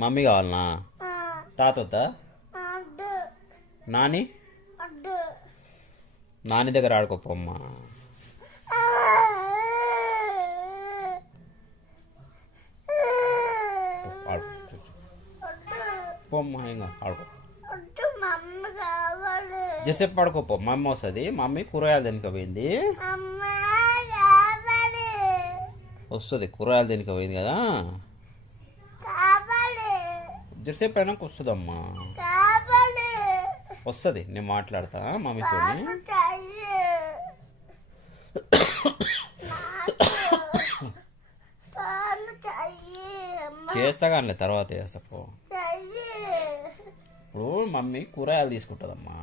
Mummy కావాలనా? తాత వద్దా? నాని నాని దగ్గర ఆడుకోపోమ్మా. పోమ్మా, ఇంకా ఆడుకో. జసేపు పడుకోపో, మమ్మీ వస్తుంది. మమ్మీ కూరగాయలు తినకపోయింది. వస్తుంది, కూరగాయలు తినకపోయింది కదా. జసేపు అయినాక వస్తుందమ్మా. వస్తుంది, నేను మాట్లాడతా మమ్మీతో. చేస్తా కానీ తర్వాత చేస్తా పో. ఇప్పుడు మమ్మీ కూరగాయలు తీసుకుంటుందమ్మా.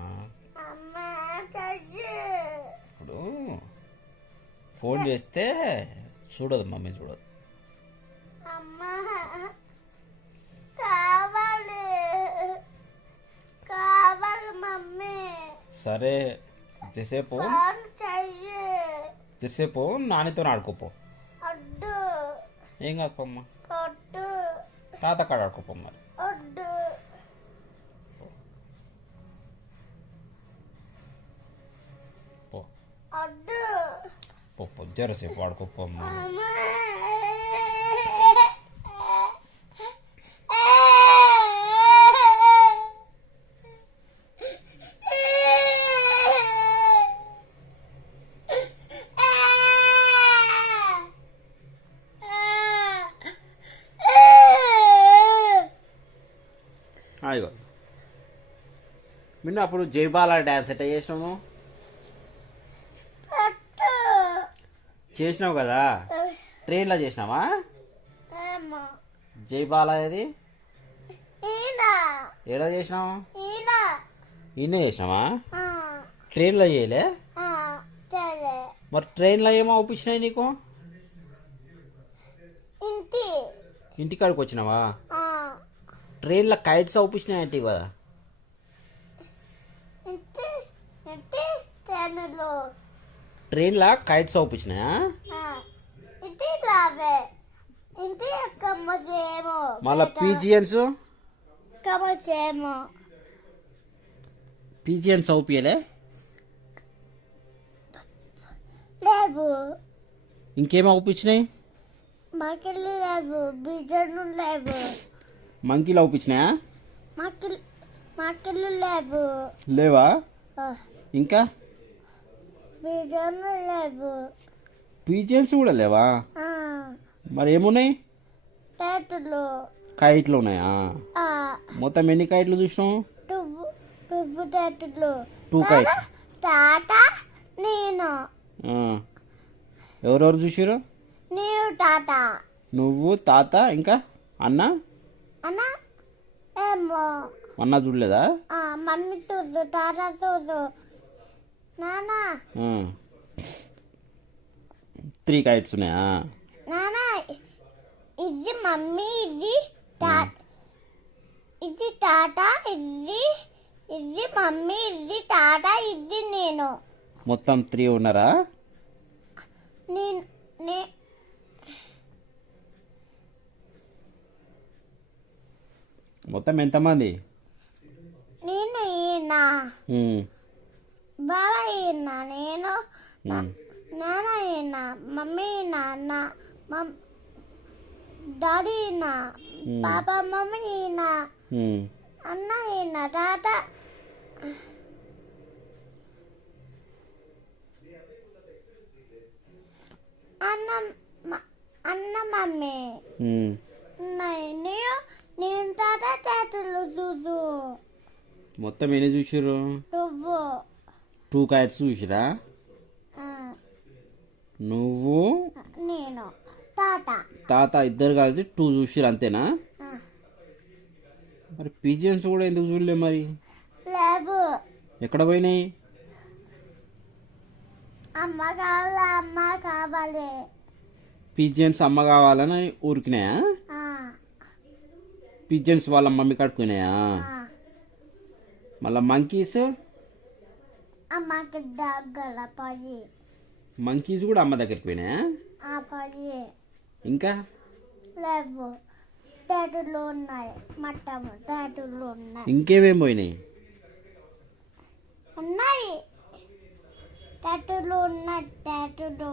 ఇప్పుడు ఫోన్ చేస్తే చూడదు మమ్మీ, చూడదు. సరే, జసేపు నానితో ఆడుకోపో. ఏం కాకపోమ్మా, తాత కాడ ఆడుకోపో. మరి జరసేపు ఆడుకోపోమ్మా. అయ్యో, మిన్న అప్పుడు జైబాల డ్యాన్స్ ఎట్లా చేసినాము? చేసినావు కదా, ట్రైన్లో చేసినావా? జైబాల అది ఎలా చేసినావు? ఈయన చేసినావా? ట్రైన్లో చేయలే? మరి ట్రైన్లో ఏమో ఒప్పించినాయి నీకు? ఇంటికాడికి వచ్చినావా? ట్రైన్లో కైట్స్ ఒప్పించినాయి అంటే కదా. ట్రైన్లో కైట్స్ ఒప్పించినాయా? మళ్ళా పీజియన్స్ అవుపియలే? ఇంకేమో ఒప్పించినాయి? మంకీలు ఒప్పించినాయా? లేవా? ఇంకా పీజియన్స్ కూడా లేవా? మరి ఏమున్నాయి? కైట్లు ఉన్నాయా? మొత్తం ఎన్ని కైట్లు చూసినావు? 2 కైట్. ఎవరెవరు చూసారు? నువ్వు, తాత, ఇంకా అన్న. అన్న చూడలేదా? మమ్మీ చూడు, తాత చూడు, నానా. 3 కైట్స్ ఉన్నాయా? నానా, ఇది మమ్మీ, ఇది తాత, ఇది మమ్మీ, ఇది తాత, ఇది నేను. మొత్తం 3 ఉన్నారా? మొత్తం ఎంతమంది? నేను, ఈయన, బాబా ఈయన, నేను, నాన్న ఈయన, మమ్మీ ఈయన, డాడీ ఈయన, పాపా మమ్మీ ఈయన, అన్న ఈయన, తాత. అన్న మమ్మీ. నేను తాత తాతలు చూసు. మొత్తం ఎన్ని చూసారు? 2 కైట్స్ చూసిరా? నువ్వు, నేను, తాత ఇద్దరు కలిసి 2 చూసిరు, అంతేనా? మరి పీజియన్స్ కూడా ఎందుకు చూడలే మరి? లేవు. ఎక్కడ పోయినాయి? అమ్మ కావాలి. పీజియన్స్ అమ్మ కావాలని ఊరికినాయా? పిజన్స్ వాళ్ళ మమ్మీ కట్టుకున్నాయా? మళ్ళా మంకీస్ అమ్మకి దగ్గర పోయి. మంకీస్ కూడా అమ్మ దగ్గరికి పోయినాయా? పోయి. ఇంకా లేవు. టాటూలు ఉన్నాయి మట్టం టాటూలు ఉన్నాయి ఇంకేమేమి పోయినాయి? ఉన్నాయి టాటూలు ఉన్నాయి టాటూలు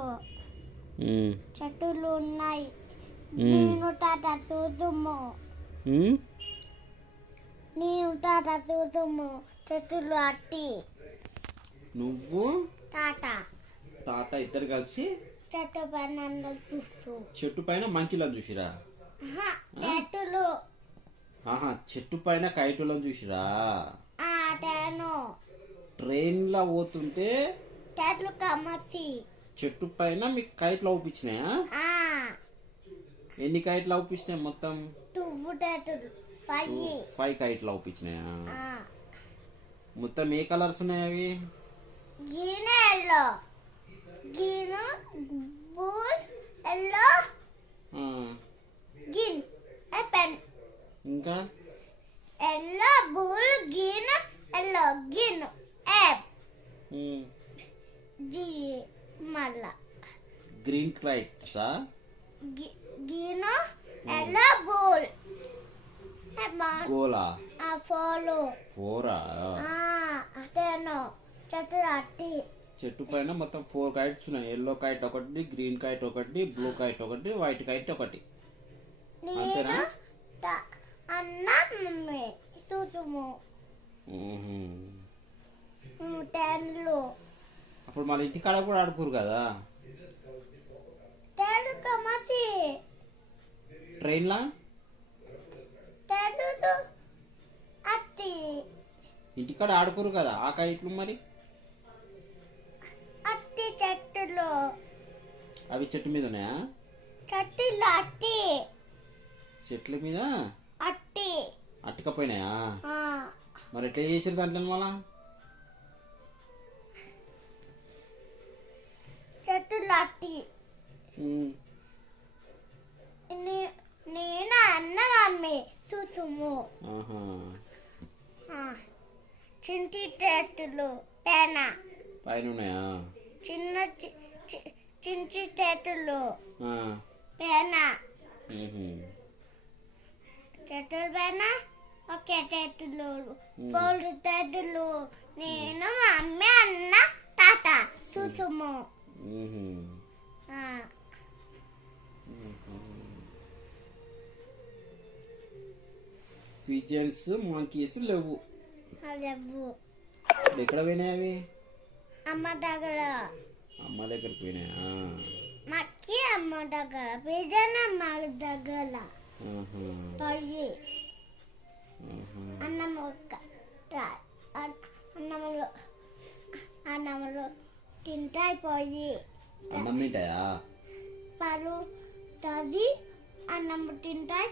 ఉమ్, చెట్టులు ఉన్నాయి ఉమ్, నేను టాటా చూద్దాము ఉమ్. నేను టాటా చూద్దాము చెట్టులు అట్టి నువ్వు టాటా తాత ఇద్దరు కలిసి చెట్టు పైన చూస్తూ చెట్టు పైన మంకీలను చూసిరా? టాటూలు ఆహా, చెట్టు పైన కైటులను చూసిరా? టాను ట్రైన్ లా పోతుంటే టాటూలు కమసి చెట్టు పైన మీకు కైట్లు అవుపించినాయా? ఎన్ని కైట్లు అవుపించినాయి మొత్తం? టువ్వు టాటూలు 5 5 కైట్లు అవుపించినాయా? మొత్తం ఏ కలర్స్ ఉన్నాయి అవి? Green yellow green blue yellow ఆ, గ్రీన్ పెన్ ఇంకా yellow blue green yellow green యాప్ ఉమ్, జీ మళ్ళా గ్రీన్ కైట్సా? గ్రీన్ ఎల్లో బూల్ గోలా? ఫోలు 4ఆ? అటేనో చెట్టు అట్టి చెట్టు పైన మొత్తం 4 కైట్స్ ఉన్నాయి. ఎల్లో కైట్ ఒకటి, గ్రీన్ కైట్ ఒకటి, బ్లూ కైట్ ఒకటి, వైట్ కైట్ ఒకటి. అంతేనా? నేను అన్న మమ్మీ చూసుము ఉహుం. 10లు అప్పుడు మన ఇంటికాడ కూడా ఆడుకోరు కదా 10 కమసి ట్రైన్లా? 10 అట్టి ఇంటికాడ ఆడుకోరు కదా ఆ కైట్లు మరి? అట్టి చెట్టులు అవి చెట్టు మీద ఉన్నాయా? చెట్టులు అట్టి చెట్ల మీద అట్టి అట్టకపోయినాయా? మరి ఎట్లా చేసారు దాంట్లో మళ్ళా? చెట్టులు అట్టి ఉమ్, నేను అన్న మమ్మీ చూసుము ఆహా. చింటి చెట్టులు పేన పైన ఉన్నాయా? చిన్న చింటి చెట్టులు ఆ, పేన ఉహుం. చెట్టుల పైన ఒకే చెట్టులు 4 చెట్టులు నేను మమ్మీ అన్న తాత చూసుము ఉహుం. పిజన్స్ మంకీస్ లేవు. అవ్వు ఇప్పుడు ఎక్కడ పోయినాయి అవి? అమ్మ దగ్గర అమ్మ దగ్గరికి పోయినాయా? మక్కి అమ్మ దగ్గర పిజన్ అమ్మ దగ్గర ఆహా, పోయి ఆహా. అన్నములు తింటాయి పోయి అన్నం తింటాయా? పాలు తాగి అన్నము తింటాయి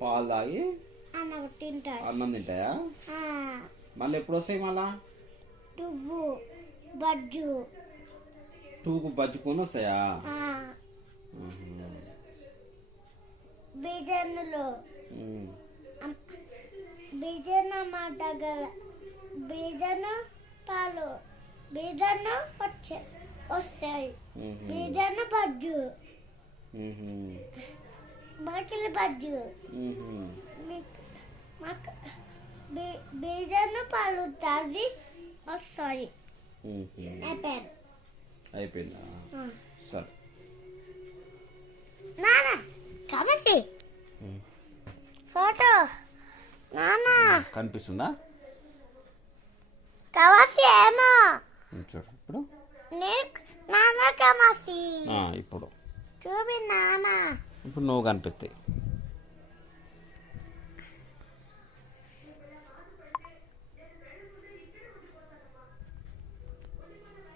పాలు తాగి అన్నము తింటాయి అన్నం తింటాయా? మళ్ళీ ఎప్పుడు వస్తాయి మళ్ళా? నువ్వు బజ్జు 2కు బజ్జుకొని వస్తాయా? ఆహా. బిజన్నులు ఉమ్. బిజన్ అమ్మ దగ్గర బిజను పాలు బిజను వస్తాయి ఉహుం. బిజను బజ్జు ఉహుం. మకిలి బజ్జు ఉహుం. బిజను పాలు తాగి వస్తాయి ఉహుం. అయిపోయిందా? సరే. నానా కాబట్టి ఫోటో నానా కనిపిస్తుందా? కవాసి ఏమో చూడు ఇప్పుడు. నానా కవాసి ఇప్పుడు చూపి నానా ఇప్పుడు నువ్వు కనిపిస్తాయి.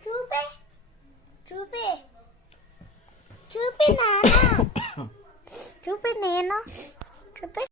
చూపి చూపి చూపి నానా చూపి నేను చూపి